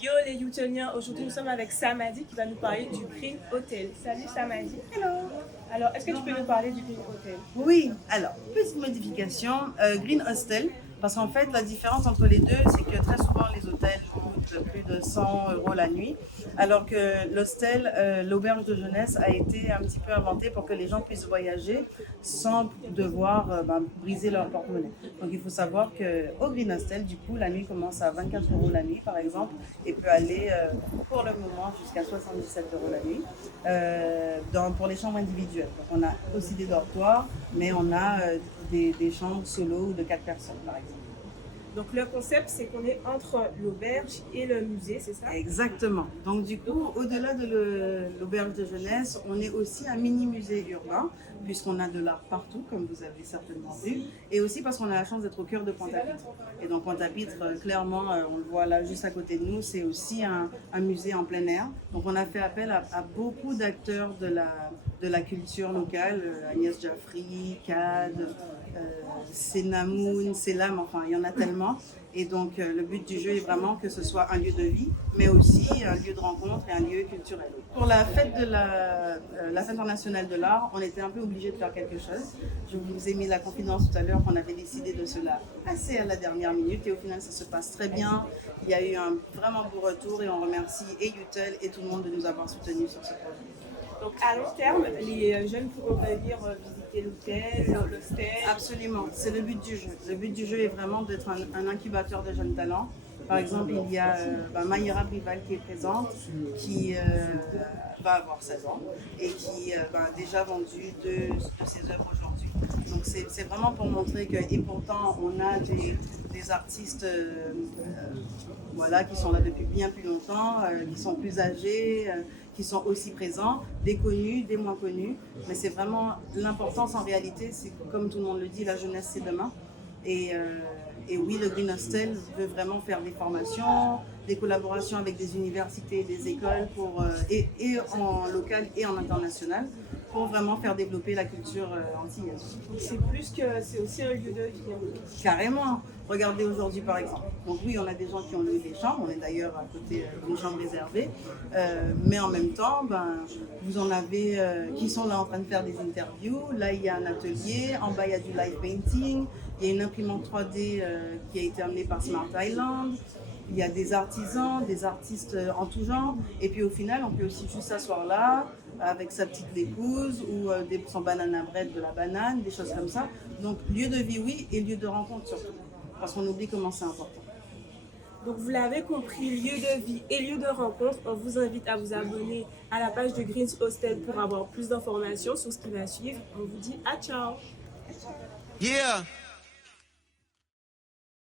Yo les Youtoniens, aujourd'hui nous sommes avec Samadi qui va nous parler du Green Hotel. Salut Samadi. Hello. Alors, est-ce que tu peux nous parler du Green Hotel? Oui, alors, petite modification, Green Hostel, parce qu'en fait, la différence entre les deux, c'est que très souvent, les hôtels coûtent plus de 100 euros la nuit, alors que l'hostel, l'auberge de jeunesse, a été un petit peu inventé pour que les gens puissent voyager sans devoir briser leur porte-monnaie. Donc, il faut savoir qu'au Green Hostel, du coup, la nuit commence à 24 euros la nuit, par exemple, et peut aller, pour le moment, jusqu'à 77 euros la nuit, pour les chambres individuelles. Donc, on a aussi des dortoirs, mais on a des chambres solo de 4 personnes, par exemple. Donc le concept c'est qu'on est entre l'auberge et le musée, c'est ça? Exactement. Donc du coup, au-delà de l'auberge de jeunesse, on est aussi un mini-musée urbain, puisqu'on a de l'art partout, comme vous avez certainement vu, et aussi parce qu'on a la chance d'être au cœur de Pointe-à-Pitre. Et donc Pointe-à-Pitre, clairement, on le voit là juste à côté de nous, c'est aussi un musée en plein air. Donc on a fait appel à beaucoup d'acteurs de la culture locale, Agnès Jaffry, Cad, Senamoun, Selam, enfin il y en a tellement. Et donc le but du jeu est vraiment que ce soit un lieu de vie, mais aussi un lieu de rencontre et un lieu culturel. Pour la fête de la fête internationale de l'art, on était un peu obligé de faire quelque chose. Je vous ai mis la confidence tout à l'heure qu'on avait décidé de cela assez à la dernière minute et au final ça se passe très bien. Il y a eu un vraiment beau retour et on remercie et Utel et tout le monde de nous avoir soutenus sur ce projet. Donc à long terme, les jeunes pourront venir visiter l'hôtel, l'hostel. Absolument, c'est le but du jeu. Le but du jeu est vraiment d'être un incubateur de jeunes talents. Par exemple, il y a Mayra Brival qui est présente, qui va avoir 16 ans et qui a déjà vendu deux de ses œuvres aujourd'hui. Donc c'est vraiment pour montrer que, et pourtant on a des artistes voilà, qui sont là depuis bien plus longtemps, qui sont plus âgés, qui sont aussi présents, des connus, des moins connus. Mais c'est vraiment l'importance en réalité, c'est comme tout le monde le dit, la jeunesse c'est demain. Et oui, le Green Hostel veut vraiment faire des formations, des collaborations avec des universités, des écoles, et en local et en international, pour vraiment faire développer la culture antillaise. C'est aussi un lieu de vie. Carrément. Regardez aujourd'hui par exemple. Donc oui, on a des gens qui ont loué des chambres, on est d'ailleurs à côté d'une chambre réservée, mais en même temps, vous en avez qui sont là en train de faire des interviews. Là, il y a un atelier, en bas, il y a du live painting, il y a une imprimante 3D qui a été amenée par Smart Island. Il y a des artisans, des artistes en tout genre. Et puis au final, on peut aussi juste s'asseoir là avec sa petite épouse ou son banana bread de la banane, des choses comme ça. Donc lieu de vie, oui, et lieu de rencontre surtout. Parce qu'on oublie comment c'est important. Donc vous l'avez compris, lieu de vie et lieu de rencontre. On vous invite à vous abonner à la page de Green Hostel pour avoir plus d'informations sur ce qui va suivre. On vous dit à ciao. Yeah.